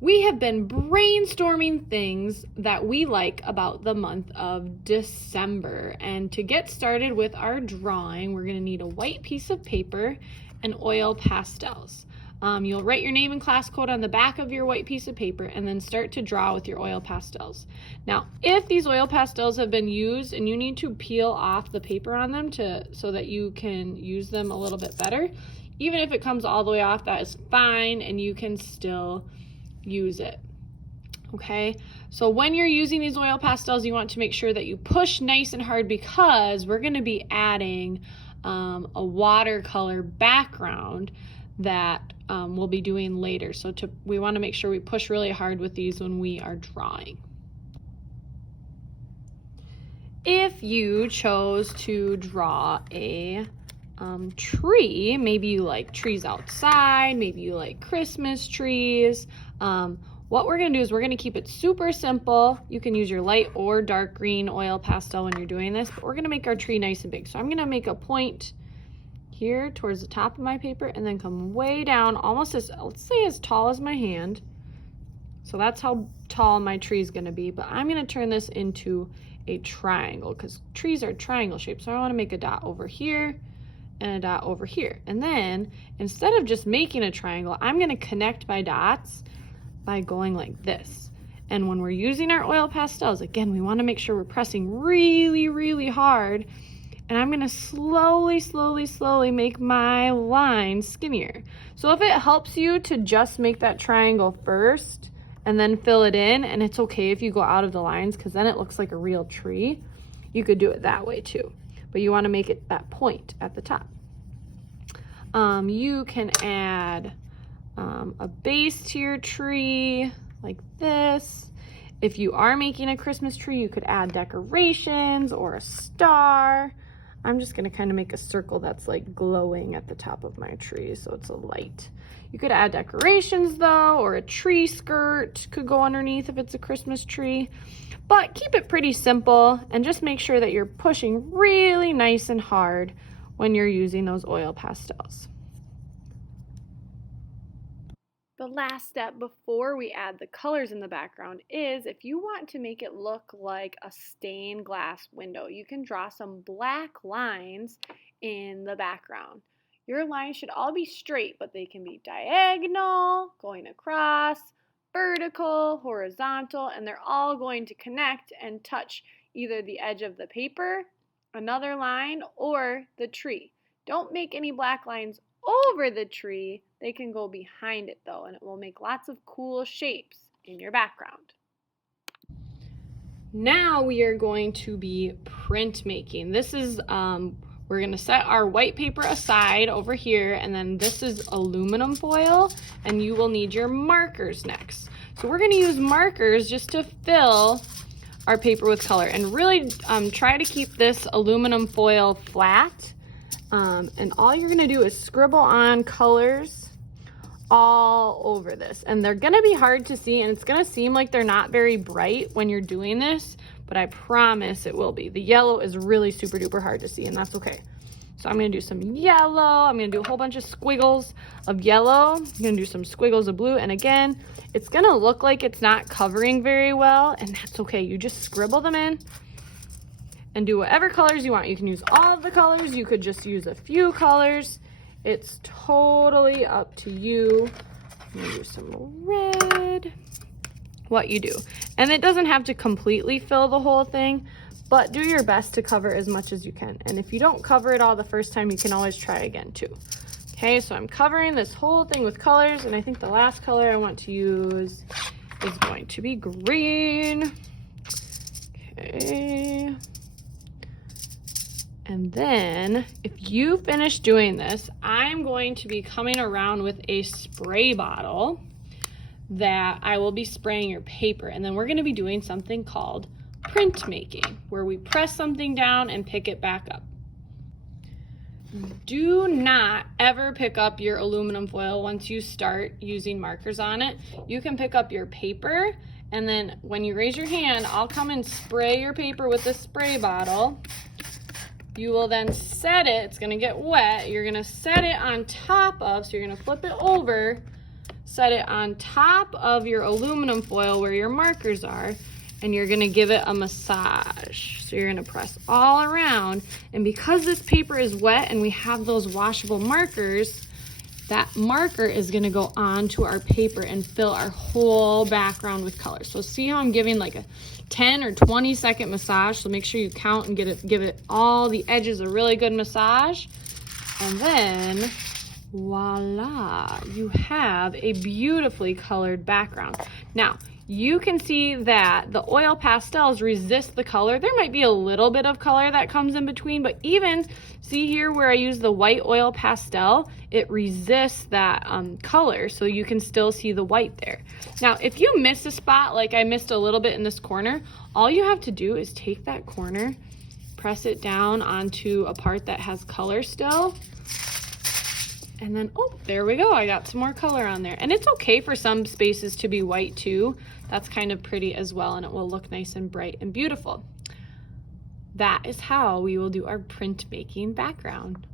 We have been brainstorming things that we like about the month of December. And to get started with our drawing, we're going to need a white piece of paper and oil pastels. You'll write your name and class code on the back of your white piece of paper and then start to draw with your oil pastels. Now, if these oil pastels have been used and you need to peel off the paper on them so that you can use them a little bit better, even if it comes all the way off, that is fine and you can still use it. Okay, so when you're using these oil pastels, you want to make sure that you push nice and hard because we're going to be adding a watercolor background that we'll be doing later. So we want to make sure we push really hard with these when we are drawing. If you chose to draw a tree, maybe you like trees outside, maybe you like Christmas trees, what we're going to do is we're going to keep it super simple. You can use your light or dark green oil pastel when you're doing this, but we're going to make our tree nice and big. So I'm going to make a point here towards the top of my paper and then come way down, almost as, let's say, as tall as my hand. So that's how tall my tree is going to be, but I'm going to turn this into a triangle because trees are triangle shaped. So I want to make a dot over here and a dot over here. And then instead of just making a triangle, I'm going to connect my dots by going like this. And when we're using our oil pastels, again, we want to make sure we're pressing really, really hard. And I'm going to slowly make my line skinnier. So if it helps you to just make that triangle first and then fill it in, and it's okay if you go out of the lines because then it looks like a real tree, you could do it that way too. But you want to make it that point at the top. You can add a base to your tree like this. If you are making a Christmas tree, you could add decorations or a star. I'm just going to kind of make a circle that's like glowing at the top of my tree, so it's a light. You could add decorations though, or a tree skirt could go underneath if it's a Christmas tree. But keep it pretty simple and just make sure that you're pushing really nice and hard when you're using those oil pastels. The last step before we add the colors in the background is if you want to make it look like a stained glass window, you can draw some black lines in the background. Your lines should all be straight, but they can be diagonal, going across, vertical, horizontal, and they're all going to connect and touch either the edge of the paper, another line, or the tree. Don't make any black lines over the tree. They can go behind it though, and it will make lots of cool shapes in your background. Now we are going to be printmaking. This is, we're going to set our white paper aside over here, and then this is aluminum foil, and you will need your markers next. So we're going to use markers just to fill our paper with color, and really try to keep this aluminum foil flat. And all you're going to do is scribble on colors all over this, and they're going to be hard to see, and it's going to seem like they're not very bright when you're doing this, but I promise it will be. The yellow is really super duper hard to see, and that's okay. So I'm going to do some yellow. I'm going to do a whole bunch of squiggles of yellow. I'm going to do some squiggles of blue, and again, it's going to look like it's not covering very well, and that's okay. You just scribble them in and do whatever colors you want. You can use all of the colors. You could just use a few colors. It's totally up to you. I'm gonna do some red, what you do. And it doesn't have to completely fill the whole thing, but do your best to cover as much as you can. And if you don't cover it all the first time, you can always try again too. Okay, so I'm covering this whole thing with colors, and I think the last color I want to use is going to be green. Okay. And then, if you finish doing this, I'm going to be coming around with a spray bottle that I will be spraying your paper. And then we're going to be doing something called printmaking, where we press something down and pick it back up. Do not ever pick up your aluminum foil once you start using markers on it. You can pick up your paper, and then when you raise your hand, I'll come and spray your paper with the spray bottle. You will then set it, it's gonna get wet, you're gonna set it on top of, so you're gonna flip it over set it on top of your aluminum foil where your markers are, and you're gonna give it a massage. So you're gonna press all around, and because this paper is wet and we have those washable markers, that marker is gonna go onto our paper and fill our whole background with color. So see how I'm giving like a 10 or 20 second massage? So make sure you count and give it all the edges a really good massage. And then voila, you have a beautifully colored background. Now, you can see that the oil pastels resist the color. There might be a little bit of color that comes in between, but even see here where I use the white oil pastel, it resists that color, so you can still see the white there. Now, if you miss a spot, like I missed a little bit in this corner, all you have to do is take that corner, press it down onto a part that has color still, and then, oh, there we go. I got some more color on there. And it's okay for some spaces to be white too. That's kind of pretty as well, and it will look nice and bright and beautiful. That is how we will do our printmaking background.